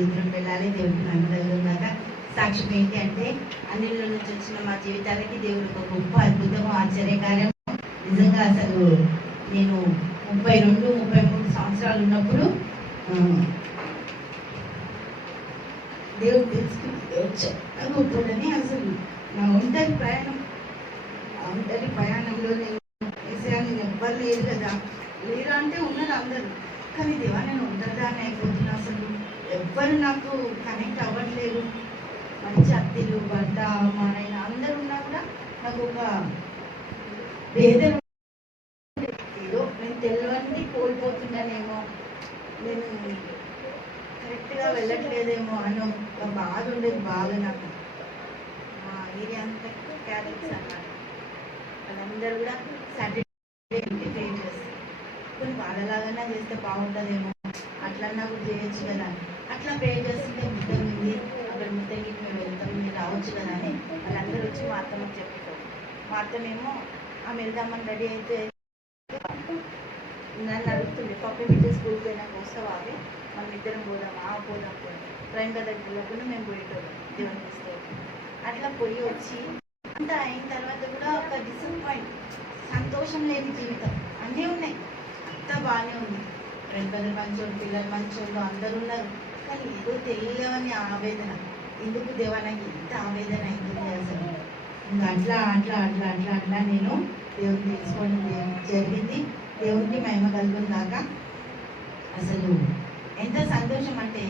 ఇద్దరం వెళ్ళాలి. దేవుడికి నమ్మగలుగుతాక సాక్ష్యం ఏంటి అంటే అన్నిలో నుంచి వచ్చిన మా జీవితాలకి దేవుడు ఒక గొప్ప అద్భుతము ఆశ్చర్యకార్యం. నిజంగా అసలు నేను 32-33 సంవత్సరాలు ఉన్నప్పుడు దేవుడు తెలుసుకుని చాలా గొప్పదని అసలు నా ఒంటరి ప్రయాణంలో నేను ఎవ్వరు లేరు కదా, లేరా అంటే ఉన్నారు అందరూ, కానీ దేవా నేను ఒంటరిదాన్ని అయిపోతున్నా. అసలు ఎవ్వరు నాకు కనెక్ట్ అవ్వట్లేదు. మంచి అత్తలు భర్త మా నాయన అందరూ ఉన్నా కూడా నాకు ఒక వేదన, ఏదో నేను తెలియని కోల్పోతున్నానేమో, నేను కరెక్ట్గా వెళ్ళట్లేదేమో అని ఒక బాధ ఉండేది. బాగా నాకు మా ఏరియా అంతా క్యారెక్టర్స్ అన్నమాట, వాళ్ళందరూ కూడా సాటర్డే పే చేస్తారు. కొన్ని వాళ్ళలాగానే చేస్తే బాగుంటుందేమో, అట్లన్నా కూడా చేయొచ్చు కదా. అట్లా పే చేస్తుంటే ముద్దగింది, అక్కడ ముద్దగిరి మేము వెళ్తాం, మీరు రావచ్చు కదా అని వాళ్ళందరూ వచ్చి మా అత్తమ్మకి చెప్పేటారు. మా అత్తమేమో ఆమె వెళ్దామని రెడీ అయితే నన్ను అడుగుతుంది, పప్పు బిడ్డ స్కూల్కి పోయినాక వస్తావా, అవి మనం ఇద్దరం పోదామా, పోదాం ట్రైన్ కదా వెళ్ళకుండా మేము పోయేటోళ్ళం దేవుని తీసుకెళ్ళి. అట్లా పోయి వచ్చి అంతా అయిన తర్వాత కూడా ఒక డిసప్పాయింట్, సంతోషం లేని జీవితం. అన్నీ ఉన్నాయి, అంతా బాగానే ఉంది, పెద్దలు మంచోళ్ళు, పిల్లలు మంచోళ్ళు అందరూ ఉన్నారు, కానీ ఏదో తెలియని ఆవేదన. ఎందుకు దేవా నాకు ఇంత ఆవేదన అయింది అసలు. ఇంకా అట్లా అట్లా అట్లా అట్లా అట్లా నేను దేవుని తెలుసుకోవడం జరిగింది. దేవునికి మహిమ కలుగును కాక. అసలు ఎంత సంతోషం అంటే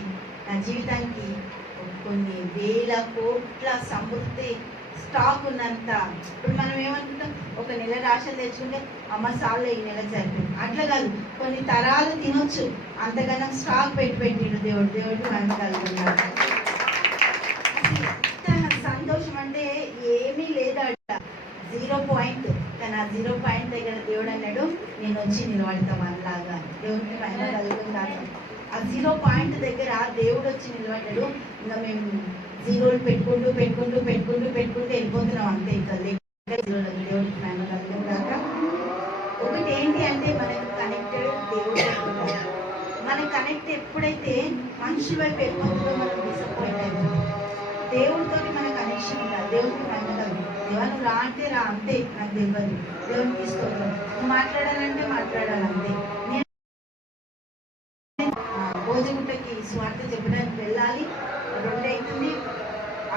నా జీవితానికి కొన్ని వేల కోట్ల సమృద్ధి స్టాక్ ఉన్నంత. ఇప్పుడు మనం ఏమనుకుంటాం, ఒక నెల రాశలు తెచ్చుకుంటే అమ్మ సార్లు ఈ నెల సరిపోయింది, అట్లా కాదు, కొన్ని తరాలు తినొచ్చు అంతకన్నా స్టాక్ పెట్టిండు దేవుడు. దేవుడికి మహిమ కలుగుతున్నాడు. ఎంత సంతోషం అంటే ఏమీ లేదట, 0 పాయింట్. కానీ ఆ 0 పాయింట్ దగ్గర దేవుడు అన్నాడు, నేను వచ్చి నిలబడతాం అలాగా. దేవుడికి మహిమ కలుగుతున్నాడు. ఆ 0 పాయింట్ దగ్గర దేవుడు వచ్చి నిలబడ్డాడు. ఇంకా మేము జీరోలు పెట్టుకుంటూ పెట్టుకుంటూ పెట్టుకుంటూ పెట్టుకుంటూ వెళ్ళిపోతున్నాం అంతే. ఇంకా దేవుడికి మహిమ కలుగుతున్నాక. ఒకటి ఏంటి అంటే మనకు కనెక్టెడ్ దేవుడు. మన కనెక్ట్ ఎప్పుడైతే మనుషుల వైపు వెళ్ళిపోతుందో మనం డిసప్పాయింట్ అయిపోతాం. దేవుడితో మన కనెక్షన్ ఉండాలి. దేవుడికి మహిమ కలుగు. దేవా నువ్వు రా అంటే రా అంతే, నాకు తెలియదు. దేవుడికి తీసుకోవడం, నువ్వు మాట్లాడాలంటే మాట్లాడాలి అంతే. నేను భోజగుట్టకి స్వార్థ చెప్పడానికి వెళ్ళాలి, 2 అవుతుంది.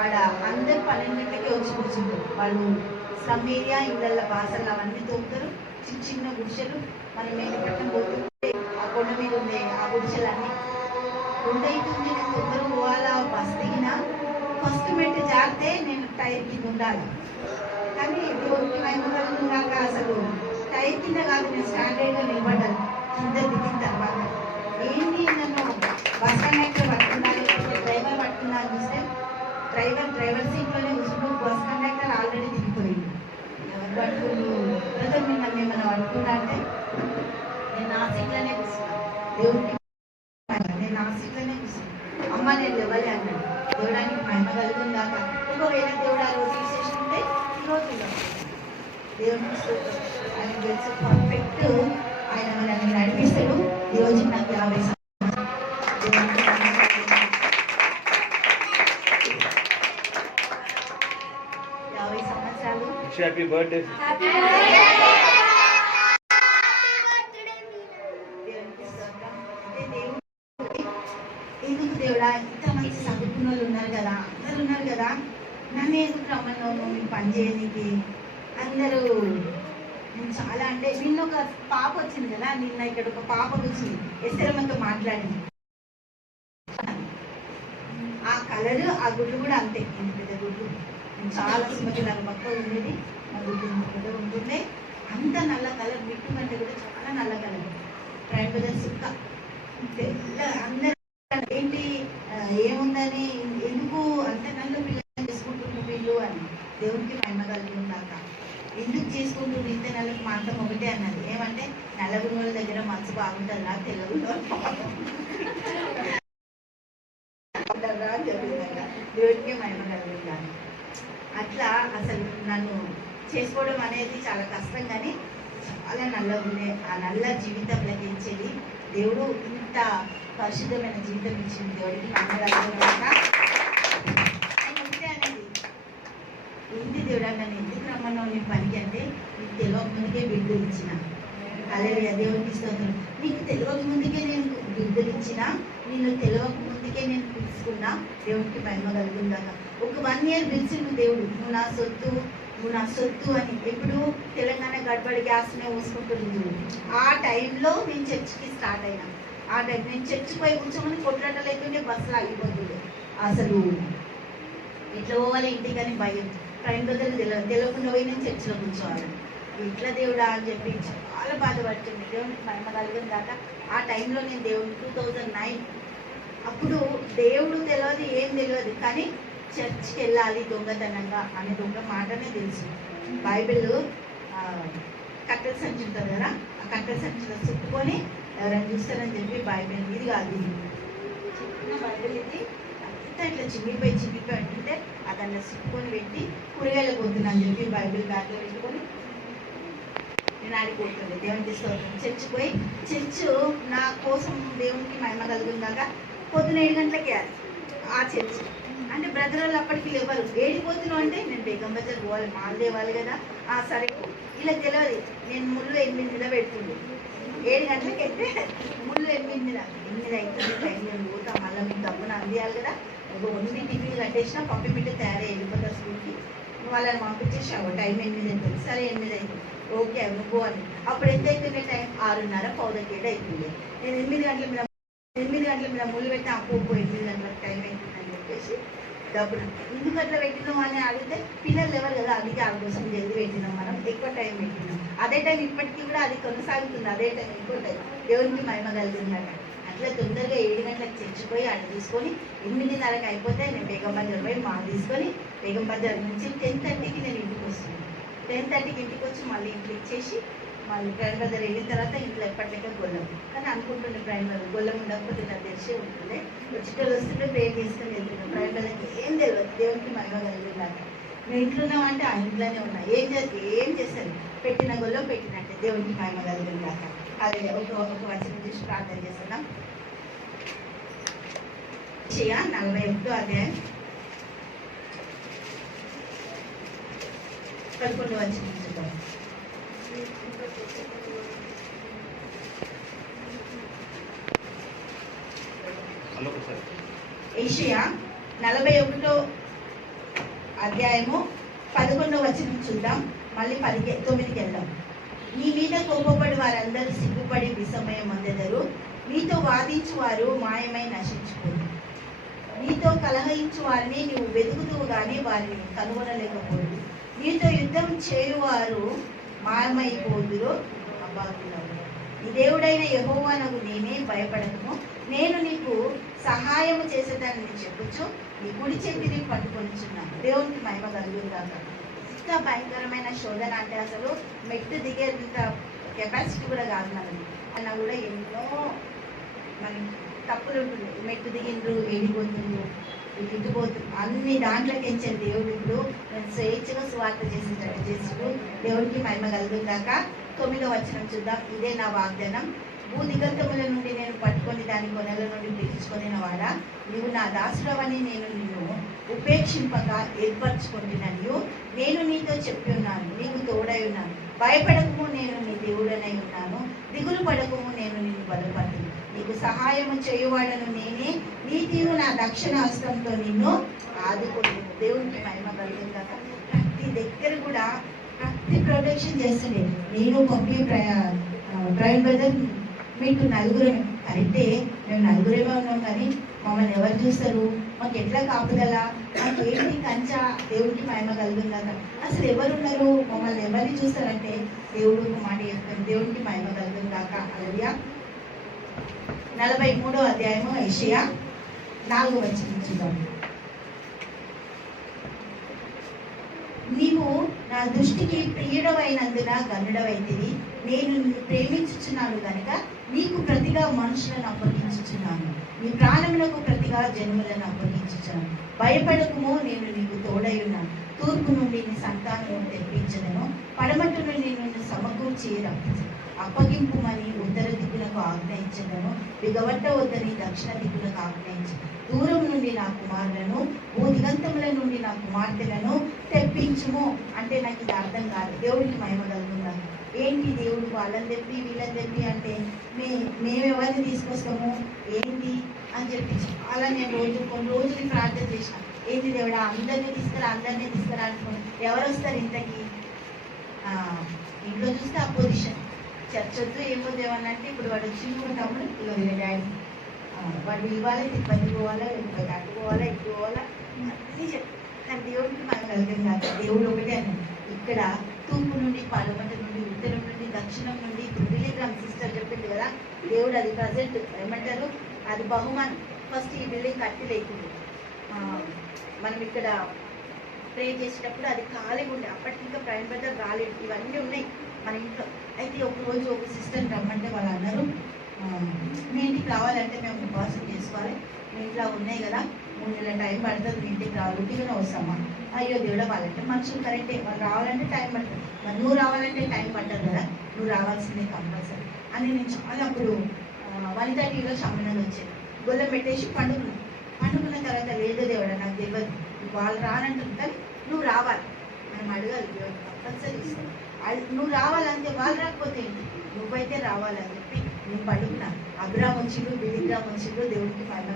ఆడ అందరు 12 గంటలకే వచ్చి కూర్చుంటారు. వాళ్ళు స్లమ్ ఏరియా, ఇళ్ళ బాసలు అవన్నీ తోముతారు, చిన్న చిన్న గుడిసెలు. మనం మేలుపట్నం పోతుంటే ఆ కొండ మీద ఉండే ఆ గుడిసెలు అన్నీ 2 అవుతుంది. నేను తొందర పోవాలా, బస్ దిగినా ఫస్ట్ మెట్టు జారితే నేను టైర్ కింద ఉండాలి. కానీ దేవుడికి మహిమ కలుగుతున్నాక అసలు టైర్ కింద కాదు, నేను స్టాండర్డ్గా నిలబడ్డాను. కింద దిగిన తర్వాత ఏంటి, నన్ను బస్ కండక్టర్ పట్టుకున్నా లేకపోతే డ్రైవర్ పట్టుకున్నా అని చూస్తే డ్రైవర్ సీట్లోనే కూర్చుంటూ బస్ కండక్టర్ ఆల్రెడీ దిగిపోయింది. ఎవరు పట్టుకుని బ్రదర్ మీరు నన్ను ఏమన్నా పట్టుకున్నా అంటే నేను నా సీట్లోనే కూర్చున్నాను. దేవుడికి నేను నా సీట్లోనే కూర్చున్నాను. అమ్మ నేను ఇవ్వాలి అన్నాడు. దేవుడానికి మహిమ కలుగుందాక. ఒకవేళ దేవుడు ఆ రోజు తీసేసుకుంటే ఈరోజు దేవుడికి ఆయన తెలుసు, పర్ఫెక్ట్ ఆయన నన్ను నడిపిస్తాడు. ఈరోజు నాకు 50 సంవత్సరాలు. Happy birthday. ఎందుకు దేవుడా ఇంత మంచి చదువుకున్న వాళ్ళు ఉన్నారు కదా, అందరు ఉన్నారు కదా, నన్ను ఎందుకు రమ్మన్నావు మీరు పని చేయడానికి? అందరూ నేను చాలా అంటే నిన్న ఒక పాప వచ్చింది కదా, నిన్న ఇక్కడ ఒక పాప వచ్చింది, ఎస్తరమ్మతో మాట్లాడింది. ఆ కలర్ ఆ గుడ్లు కూడా అంతే, ఇంత పెద్ద గుడ్లు. నేను చాలా సుమతి నాకు పక్క ఉండేది, ఆ గుడ్లు ఇంత పెద్ద ఉంటుండే. అంత నల్ల కలర్, మిట్టు కంటే కూడా చాలా నల్ల కలర్. ట్రైన్ పెద్ద సుక్క తెల్ల. అందరు ఏంటి ఏముందని, ఎందుకు అంటే నల్ల పిల్లలు చేసుకుంటున్నారు వీళ్ళు అని. దేవుడికి మహిమ కలుగుతున్నాక. ఎందుకు చేసుకుంటుంది ఇంత నెలకు మాత్రం ఒకటే అన్నది. ఏమంటే నల్లగున్నోళ్ళ దగ్గర మనసు బాగుంటుంది రా, తెల్లగున్నో దేవుడికి మహిమ కలుగుతాను. అట్లా అసలు నన్ను చేసుకోవడం అనేది చాలా కష్టం, కానీ చాలా నల్లగుండే ఆ నల్ల జీవితంలోకి ఇచ్చేది దేవుడు ఇంత పరిశుద్ధమైన జీవితం ఇచ్చింది. దేవుడికి నమ్మకం. ఆయన ఒకటే అనేది, ఏంటి దేవుడా నన్ను ఎందుకు రమ్మన్నావు నీ పనికి అంటే, నీకు తెలియక ముందుకే బిడ్డలు ఇచ్చిన. హల్లెలూయా, దేవునికి స్తోత్రం. నీకు తెలియక ముందుకే నేను బిడ్డలు ఇచ్చిన, నేను తెలియక ముందుకే నేను పిలుచుకున్నా. దేవునికి మహిమ కలుగుందాక. ఒక 1 year పిలిచిండు దేవుడు, నువ్వు నా సొత్తు అని. ఎప్పుడు తెలంగాణ గడబడి గ్యాస్నే పోసుకుంటుంది. ఆ టైంలో నేను చర్చికి స్టార్ట్ అయినా. ఆ టైం నేను చర్చికి పోయి కూర్చోమని కొట్లాటలు అవుతుండే, బస్సులో ఆగిపోతుండే. అసలు ఇట్లా పోవాలి ఇంటికి అని భయం. ట్రైన్ బదులు తెలియకుండా పోయి నేను చర్చిలో కూర్చోవాలి. ఇట్లా దేవుడా అని చెప్పి చాలా బాధపడుతుంది. దేవునికి మహిమ కలిగిన దాకా. ఆ టైంలో నేను దేవుడు 2009 అప్పుడు దేవుడు తెలియదు, ఏం తెలియదు, కానీ చర్చ్కి వెళ్ళాలి దొంగతనంగా అనేది ఒక మాటనే తెలుసు. బైబిల్ కట్టెల సంచి ఉంటుంది కదా, ఆ కట్టెల సంచిలో చుట్టుకొని ఎవరైనా చూస్తారని చెప్పి బైబిల్ ఇది కాదు, ఇది చిన్న బైబిల్, ఇది అంతా ఇట్లా చిమ్మిపోయి అంటుంటే అదన్నా చుట్టుకొని పెట్టి కూరగాయలు పోతున్నాను చెప్పి బైబిల్ బ్యాగ్లో పెట్టుకొని నేను ఆడిపోతుంది. దేవునికి స్తోత్రం. చర్చ్ పోయి చర్చ్ నా కోసం దేవునికి మహిమ కలుగుందాక పొద్దున 7 గంటలకి ఆ చర్చ్ అంటే బ్రదర్ వాళ్ళు అప్పటికి లేవరు. ఏడిపోతున్నావు అంటే నేను బేగం బజార్ పోవాలి, మాల్ తేవాలి కదా. సరే ఇలా తెలియదు. నేను ముళ్ళు 8 పెడుతుంది. 7 గంటలకి అయితే ముళ్ళు 8 అవుతుంది. టైం నేను పోతా, మళ్ళీ మీకు డబ్బును అందియాలి కదా. ఓన్లీ టిఫిన్ కట్టేసినా పప్పి బిడ్డ తయారై వెళ్ళిపోతారు స్కూల్కి. వాళ్ళని పంపించేసావు, టైం 8 అవుతుంది. సరే 8 అవుతుంది, ఓకే నువ్వు అని. అప్పుడు ఎంత అవుతుంది టైం? 6:30, 6:45 అవుతుంది. నేను 8 గంటల మీద ముళ్ళు పెట్టి అప్పు 8 గంటలకు టైం అవుతుందని చెప్పేసి డబ్బులు ఎందుకు అట్లా పెట్టినాం అని అడిగితే పిల్లలు ఎవరు కదా, అందుకే ఆ కోసం జల్దీ పెట్టినాం, మనం ఎక్కువ టైం పెట్టినాం. అదే టైం ఇప్పటికీ కూడా అది కొనసాగుతుంది. అదే టైం ఎక్కువ టైం దేవునికి మహిమ కలిగిందట. అట్లా తొందరగా 7 గంటలకు చర్చిపోయి ఆడ తీసుకొని 8:30కి అయిపోతే నేను బేగం బజార్ పోయి మాల్ తీసుకొని బేగం బజార్ నుంచి 10:30కి నేను ఇంటికి వస్తున్నాను. 10:30కి ఇంటికి వచ్చి మళ్ళీ ఇంట్లో ఇచ్చేసి మళ్ళీ ట్రైన్ బజార్ వెళ్ళిన తర్వాత ఇంట్లో ఎప్పటికీ గొల్లం. కానీ అనుకుంటుండే ట్రైన్ బజార్ గొల్లం ఉండకపోతే నాకు తెలిసే ఉంటుంది. వచ్చేటోళ్ళు వస్తుంటే ప్రేర్ చేసుకొని వెళ్తున్నాం. ట్రైన్ బజార్కి ఏం తెలియదు. దేవునికి మహిమ కలిగిందాక. నేను ఇంట్లో ఉన్నామంటే ఆ ఇంట్లోనే ఉన్నా. ఏం చేస్తారు, పెట్టిన గొల్లం పెట్టినట్టే. దేవునికి మహిమ కలిగిందాక. అదే ఒక వచనం చూసి ప్రార్థన చేస్తున్నాం. యెషయా 41వ అధ్యాయం 11వ వచనం చూద్దాం. యెషయా 41వ అధ్యాయము 11వ వచనం చూద్దాం. మళ్ళీ 9కి వెళ్దాం. నీ మీద కోపపడి వారందరూ సిగ్గుపడి విసమయం అందెదరు. నీతో వాదించు వారు మాయమై నశించుకోరు. నీతో కలహించు వారిని నువ్వు వెతుకుతువు కానీ వారిని కనుగొనలేకపోదు. నీతో యుద్ధం చేయువారు మాయమైపోదురు. అబాగులవు. నీ దేవుడైన యెహోవానగు నేనే, భయపడకము. నేను నీకు సహాయము చేసేదాన్ని చెప్పొచ్చు. నీ కుడి చేతిని పట్టుకొనిచున్నాను. దేవునికి మహిమ కలుగుగాక. ఇంత భయంకరమైన శోధన అంటే అసలు మెట్టు దిగేంత కెపాసిటీ కూడా కాదు మనది. అన్న కూడా ఎన్నో మరి తప్పులు ఉంటుంది. మెట్టు దిగిండ్రు, ఎడిపోతుండ్రు, ఇటుపోతుంది, అన్ని దాంట్లోకి ఎంచారు దేవుడు. ఇప్పుడు నేను స్వేచ్ఛగా సువార్త చేసినట్టు దేవునికి మహిమ కలుగుగాక. 9వ వచనం చూద్దాం. ఇదే నా వాగ్దానం. భూదిగంతముల నుండి నేను పట్టుకొని దాని కొనల నుండి పిలుచుకొని వాడా, నీవు నా దాసుడవని నేను నిన్ను ఉపేక్షింపక ఏర్పరచుకుంటున్నాను. నేను నీతో చెప్పి ఉన్నాను, నీకు తోడై ఉన్నాను. భయపడకము, నేను నీ దేవుడనై ఉన్నాను. దిగులు పడకము, నేను నిన్ను బలపడుతున్నాను. నీకు సహాయము చేయువాడను నేనే. నీతియు నా దక్షిణ హస్తంతో నిన్ను ఆదుకుంటున్నాను. దేవునికి మహిమ కలుగుగాక. ప్రతి దగ్గర కూడా ప్రతి ప్రొటెక్షన్ చేస్తుండే. నేను పంపి ట్రైన్ బజార్ మీకు 9 కరెక్టే, మేము 9 ఉన్నాం, కానీ మమ్మల్ని ఎవరు చూస్తారు, మాకు ఎట్లా కాపుదల, మాకు ఏంటి కంచా. దేవుడికి మహిమ కలుగుందాక. అసలు ఎవరున్నారు, మమ్మల్ని ఎవరిని చూస్తారంటే దేవుడు ఒక మాట చెప్తారు. దేవుడికి మహిమ కలుగుందాక. హల్లెలూయా. 43వ అధ్యాయము యెషయా 4వ వచనం చూద్దాం. నీవు నా దృష్టికి ప్రియుడవైనందున గనుడవైతివి. నేను నిన్ను ప్రేమించుచున్నాను కనుక నీకు ప్రతిగా మనుషులను అప్పగించుచున్నాను. నీ ప్రాణములకు ప్రతిగా జన్ములను అప్పగించుచున్నాను. భయపడకుము, నేను నీకు తోడై ఉన్నాను. తూర్పు నుండి నీ సంతానము తెప్పించదను, పడమటి నుండి నిన్ను సమకూర్చి రప్పించను. అప్పగింపుమని ఉత్తర దిక్కులకు ఆజ్ఞయించదను, బిగవట్ట వద్దని దక్షిణ దిక్కులకు ఆజ్ఞయించు. దూరం నుండి నా కుమారులను, భూదిగంతముల నుండి నా కుమార్తెలను తెప్పించుము. అంటే నాకు ఇది అర్థం కాదు. దేవుడికి మహిమ కలుగుతున్నాను. ఏంటి దేవుడు వాళ్ళని తెప్పి వీళ్ళని తెప్పి అంటే మేమెవరిని తీసుకొస్తాము ఏంటి అని చెప్పి అలా నేను కొన్ని రోజులు ప్రార్థన చేసిన. ఏంటి దేవుడా అందరినీ తీసుకురా అనుకోండి. ఎవరు వస్తారు ఇంతకీ? ఇంట్లో చూస్తే అపోజిషన్. చర్చ్ వద్దు ఏమొద్దు ఏమన్నా అంటే ఇప్పుడు వాడు వచ్చిన తమ్ముడు ఇలా డాడీ వాడు ఇవ్వాలి, తిరుపతి పోవాలా, లేకపోతే అటు పోవాలా, ఇటు పోవాలా అన్నీ చెప్పి. కానీ దేవుడికి మనకు అర్థం కాదు. దేవుడు ఒకటే అన్నాడు. ఇక్కడ తూర్పు నుండి, పడమటి నుండి, ఉత్తరం నుండి, దక్షిణం నుండి, ఇప్పుడు బిలీగ్రామ్ సిస్టర్ చెప్పింది కదా, దేవుడు అది ప్రజెంట్ ఏమంటారు, అది బహుమానం. ఫస్ట్ ఈ బిల్డింగ్ కట్టి లేకుండా మనం ఇక్కడ ప్రే చేసేటప్పుడు అది ఖాళీగా ఉండే, అప్పటికి ఇంకా ప్రైమ్ బ్రదర్ రాలేదు. ఇవన్నీ ఉన్నాయి మన ఇంట్లో. అయితే ఒకరోజు ఒక సిస్టర్ని రమ్మంటే వాళ్ళు అన్నారు, మీ ఇంటికి రావాలంటే మేము ఉపవాసం చేసుకోవాలి, మీ ఇంట్లో ఉన్నాయి కదా 3 నెలల టైం పడుతుంది, మీ ఇంటికి రావాలి, ఉట్టిగానే వస్తామా? అయ్యో దేవుడా, వాళ్ళంటే మనుషులు కరెక్టే, వాళ్ళు రావాలంటే టైం పడుతుంది, మరి నువ్వు రావాలంటే టైం పట్టదు కదా, నువ్వు రావాల్సిందే కంపల్సరీ అని నేను చాలా అప్పుడు 1:30 సంబంధాలు వచ్చాయి. గొల్లెం పెట్టేసి పండుకున్న తర్వాత లేదు దేవుడా నాకు తెలియదు, వాళ్ళు రానంటుంది కానీ నువ్వు రావాలి మనం అడగాలి. దేవుడు కంపల్సరీ ఇస్తాను. నువ్వు రావాలంటే వాళ్ళు రాకపోతే ఏంటి, నువ్వైతే రావాలని చెప్పి నేను పడుకున్నా. అబ్రామ్ వచ్చిండు, బిలిగ్రామ్ వచ్చిండు, దేవుడికి మహిమ.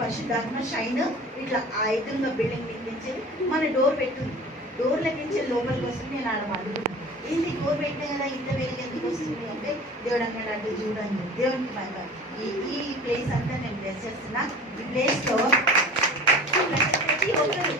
పరిశుద్ధాత్మ షైన్ ఇట్లా ఆ ఎదురుగా బిల్డింగ్ నిర్మించేది మన డోర్ పెట్టుంది. డోర్ లెక్కించే లోపలికి వస్తుంది. నేను ఆడ పడుకున్నాను. ఏంటి డోర్ పెట్టినా కదా ఇంత వెలుగు ఎందుకు వస్తుంది అంటే దేవుడు అన్నాడు అటు చూడండి. దేవుడికి మహిమ. ఈ ప్లేస్ అంతా నేను బ్లెస్ చేస్తున్నా. ఈ ప్లేస్లో ప్రతి ఒక్కరు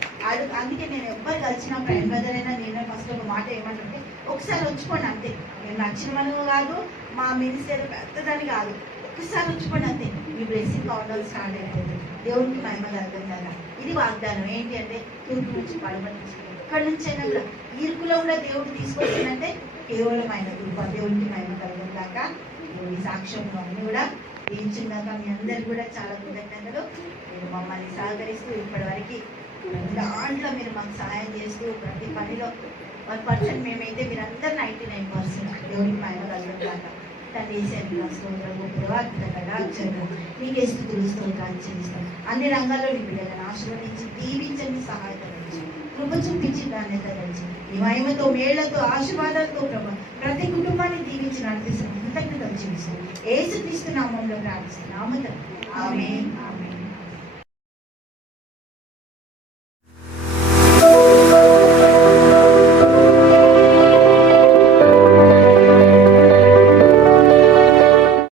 అందుకే నేను ఎవ్వరు కలిసిన ప్రైమ్ బ్రదర్ అయినా నేను ఫస్ట్ ఒక మాట ఏమంటుంటే ఒకసారి వచ్చుకోండి అంతే. మేము నచ్చిన వాళ్ళు కాదు, మా మినిస్టర్ పెద్దదని కాదు, ఒక్కసారి వచ్చుకోండి అంతే. మీ బ్లెస్సింగ్ కావడం స్టార్ట్ అయిపోతుంది. దేవుడికి మహిమ కలగదు కదా. ఇది వాగ్దానం. ఏంటి అంటే తూర్పు నుంచి పడమటి నుంచి ఎక్కడి నుంచి అయినా కూడా ఈర్కులో కూడా దేవుడు తీసుకొచ్చిందంటే కేవలం ఆయన కృప. దేవుడికి మహిమ కలగదు దాకా దేవుడి సాక్ష్యం అన్నీ కూడా తీయించిందాక మీ అందరు కూడా చాలా కృతజ్ఞతలు. మీరు మమ్మల్ని సహకరిస్తూ ఇప్పటి వరకు దాంట్లో మీరు మాకు సహాయం చేస్తూ ప్రతి పనిలో 1% మేమైతే మీరందరూ 99% దేవుడికి మహిమ కలుగుతాక తండ్రి స్తోత్రము ప్రభావితంగా నీకే స్తుతులు స్తోత్రాలు చెల్లిస్తాం. అన్ని రంగాల్లో నీ బిడ్డలను ఆశీర్వదించి దీవించండి, సహాయపడించి కృప చూపించి ధాన్యత కలిసి నీ మహిమతో మేళ్లతో ఆశీర్వాదాలతో ప్రభు ప్రతి కుటుంబాన్ని దీవించి నడిపిస్తాం. కృతజ్ఞతలు చెల్లిస్తాం. యేసుక్రీస్తు నామములో ప్రార్థిస్తున్నాము. ఆమేన్.